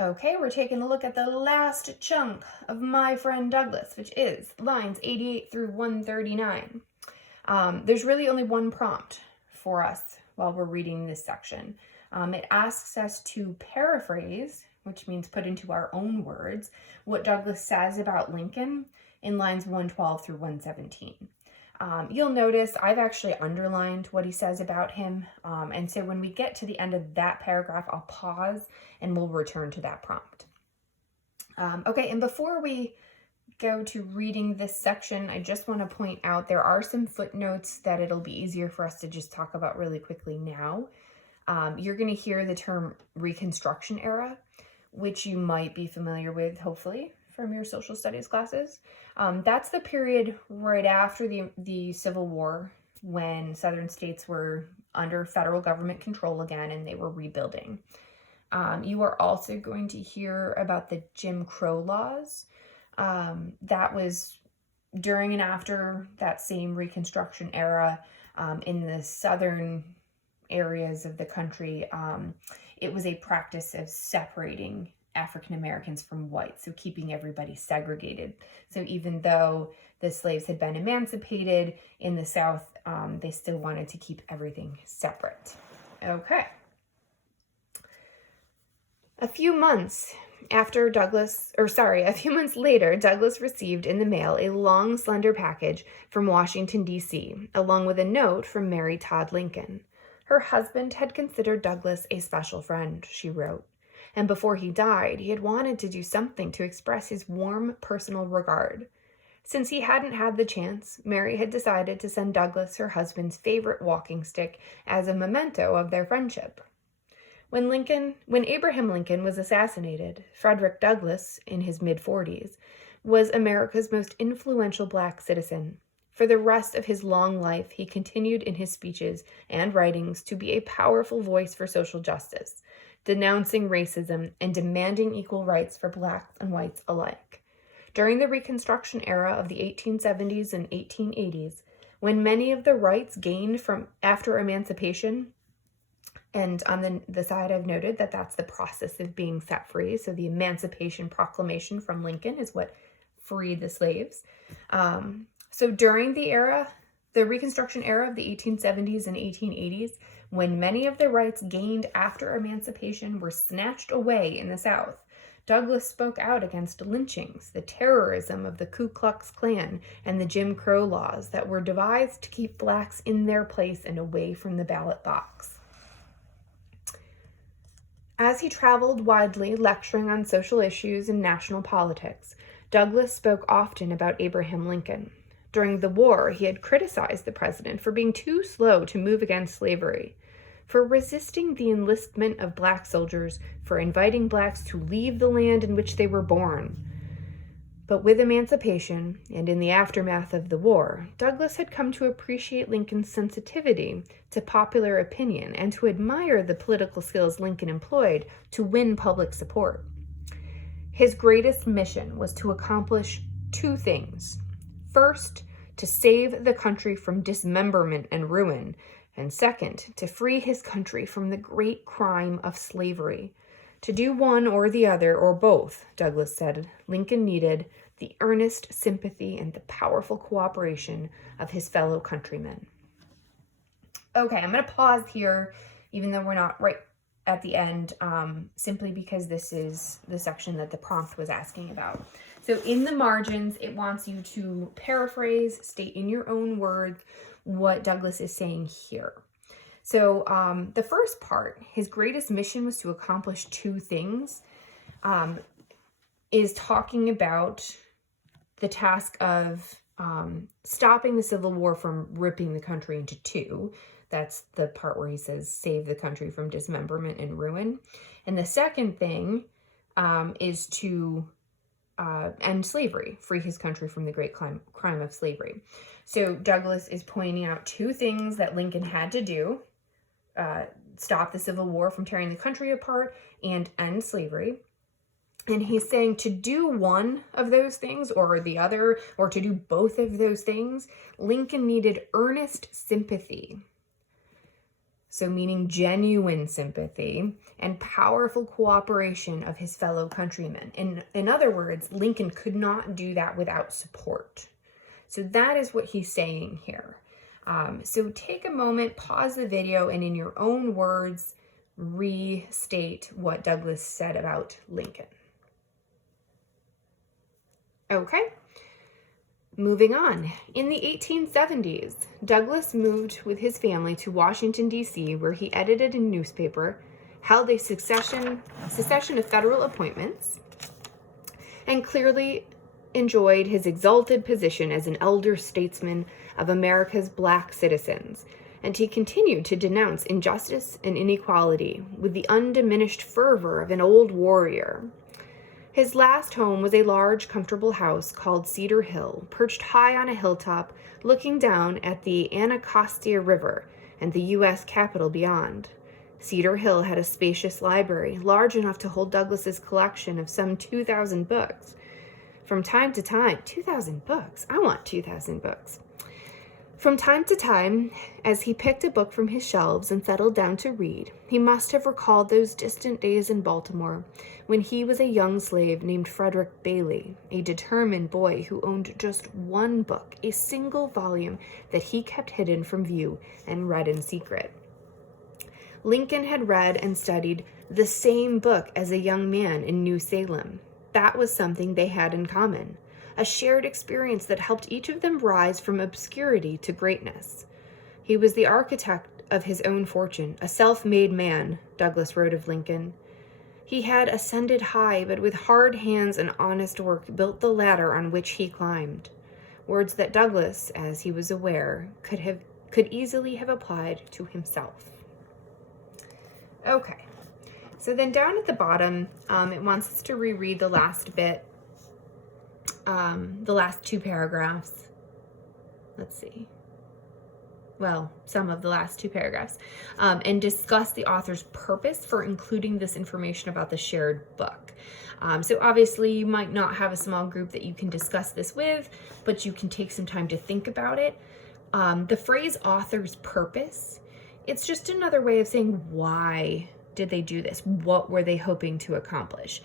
Okay, we're taking a look at the last chunk of My Friend Douglas, which is lines 88 through 139. There's really only one prompt for us while we're reading this section. It asks us to paraphrase, which means put into our own words, what Douglas says about Lincoln in lines 112 through 117. You'll notice I've actually underlined what he says about him, and so when we get to the end of that paragraph, I'll pause and we'll return to that prompt. Okay, and before we go to reading this section, I just want to point out there are some footnotes that it'll be easier for us to just talk about really quickly now. You're going to hear the term Reconstruction era, which you might be familiar with, hopefully, from your social studies classes. That's the period right after the Civil War, when Southern states were under federal government control again and they were rebuilding. You are also going to hear about the Jim Crow laws. That was during and after that same Reconstruction era in the southern areas of the country. It was a practice of separating African Americans from whites, so keeping everybody segregated. So even though the slaves had been emancipated in the South, they still wanted to keep everything separate. Okay. A few months later, Douglas received in the mail a long, slender package from Washington, D.C., along with a note from Mary Todd Lincoln. Her husband had considered Douglas a special friend, she wrote, and before he died, he had wanted to do something to express his warm, personal regard. Since he hadn't had the chance, Mary had decided to send Douglas her husband's favorite walking stick as a memento of their friendship. When Abraham Lincoln was assassinated, Frederick Douglass, in his mid-40s, was America's most influential Black citizen. For the rest of his long life, he continued in his speeches and writings to be a powerful voice for social justice, denouncing racism and demanding equal rights for Blacks and whites alike. During the Reconstruction era of the 1870s and 1880s, when many of the rights gained after emancipation, and on the side I've noted that that's the process of being set free, so the Emancipation Proclamation from Lincoln is what freed the slaves. So during the Reconstruction era of the 1870s and 1880s, when many of the rights gained after emancipation were snatched away in the South, Douglas spoke out against lynchings, the terrorism of the Ku Klux Klan, and the Jim Crow laws that were devised to keep Blacks in their place and away from the ballot box. As he traveled widely, lecturing on social issues and national politics, Douglas spoke often about Abraham Lincoln. During the war, he had criticized the president for being too slow to move against slavery, for resisting the enlistment of Black soldiers, for inviting Blacks to leave the land in which they were born. But with emancipation, and in the aftermath of the war, Douglas had come to appreciate Lincoln's sensitivity to popular opinion and to admire the political skills Lincoln employed to win public support. His greatest mission was to accomplish two things. First, to save the country from dismemberment and ruin, and second, to free his country from the great crime of slavery. To do one or the other, or both, Douglas said, Lincoln needed the earnest sympathy and the powerful cooperation of his fellow countrymen. Okay, I'm going to pause here, even though we're not right at the end, simply because this is the section that the prompt was asking about. So in the margins, it wants you to paraphrase, state in your own words what Douglas is saying here. So the first part, his greatest mission was to accomplish two things, is talking about the task of stopping the Civil War from ripping the country into two. That's the part where he says, save the country from dismemberment and ruin. And the second thing is to end slavery, free his country from the great crime of slavery. So Douglas is pointing out two things that Lincoln had to do: stop the Civil War from tearing the country apart and end slavery. And he's saying to do one of those things or the other, or to do both of those things, Lincoln needed earnest sympathy. so meaning genuine sympathy and powerful cooperation of his fellow countrymen. In other words, Lincoln could not do that without support. So that is what he's saying here. So take a moment, pause the video, and in your own words, restate what Douglas said about Lincoln. Okay, moving on. In the 1870s, Douglas moved with his family to Washington, D.C., where he edited a newspaper, held a succession of federal appointments, and clearly enjoyed his exalted position as an elder statesman of America's black citizens, and he continued to denounce injustice and inequality with the undiminished fervor of an old warrior. His last home was a large, comfortable house called Cedar Hill, perched high on a hilltop, looking down at the Anacostia River and the U.S. Capitol beyond. Cedar Hill had a spacious library, large enough to hold Douglas's collection of some 2,000 books. From time to time, 2,000 books? I want 2,000 books. From time to time, as he picked a book from his shelves and settled down to read, he must have recalled those distant days in Baltimore when he was a young slave named Frederick Bailey, a determined boy who owned just one book, a single volume that he kept hidden from view and read in secret. Lincoln had read and studied the same book as a young man in New Salem. That was something they had in common. A shared experience that helped each of them rise from obscurity to greatness. He was the architect of his own fortune, a self-made man, Douglas wrote of Lincoln. He had ascended high, but with hard hands and honest work built the ladder on which he climbed. Words that Douglas, as he was aware, could easily have applied to himself. Okay, so then down at the bottom, it wants us to reread the last bit. The last two paragraphs. Let's see. Well, some of the last two paragraphs. And discuss the author's purpose for including this information about the shared book. So obviously you might not have a small group that you can discuss this with, but you can take some time to think about it. The phrase author's purpose, it's just another way of saying why did they do this? What were they hoping to accomplish?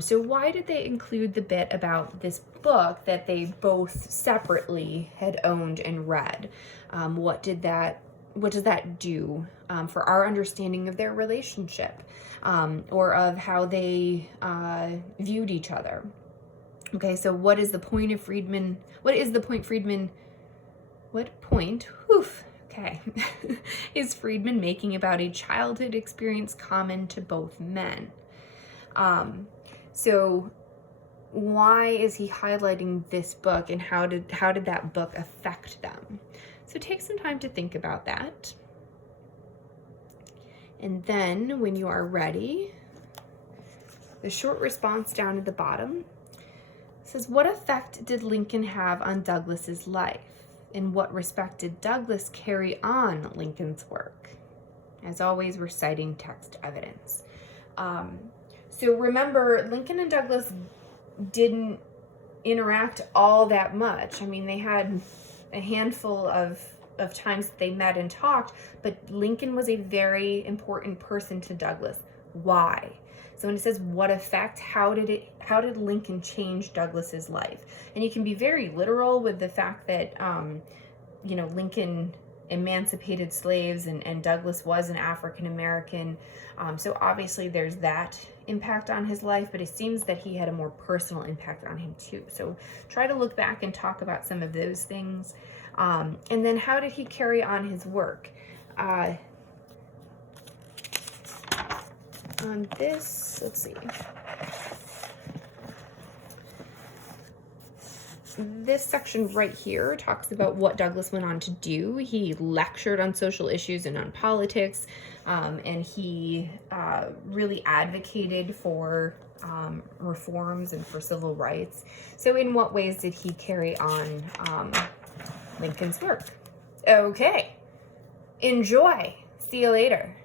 So why did they include the bit about this book that they both separately had owned and read? What does that do for our understanding of their relationship or of how they viewed each other? Okay, so what is the point of Friedman? Okay, is Friedman making about a childhood experience common to both men? So why is he highlighting this book, and how did that book affect them? So take some time to think about that. And then when you are ready, the short response down at the bottom says, what effect did Lincoln have on Douglas's life? In what respect did Douglas carry on Lincoln's work? As always, we're citing text evidence. So remember, Lincoln and Douglas didn't interact all that much. I mean, they had a handful of times that they met and talked, but Lincoln was a very important person to Douglas. Why? So when it says what effect, how did Lincoln change Douglas's life? And you can be very literal with the fact that, Lincoln emancipated slaves and Douglas was an African American. So obviously there's that impact on his life, but it seems that he had a more personal impact on him too. So try to look back and talk about some of those things. And then how did he carry on his work? On this, let's see. This section right here talks about what Douglas went on to do. He lectured on social issues and on politics, and he really advocated for reforms and for civil rights. So in what ways did he carry on Lincoln's work? Okay, enjoy. See you later.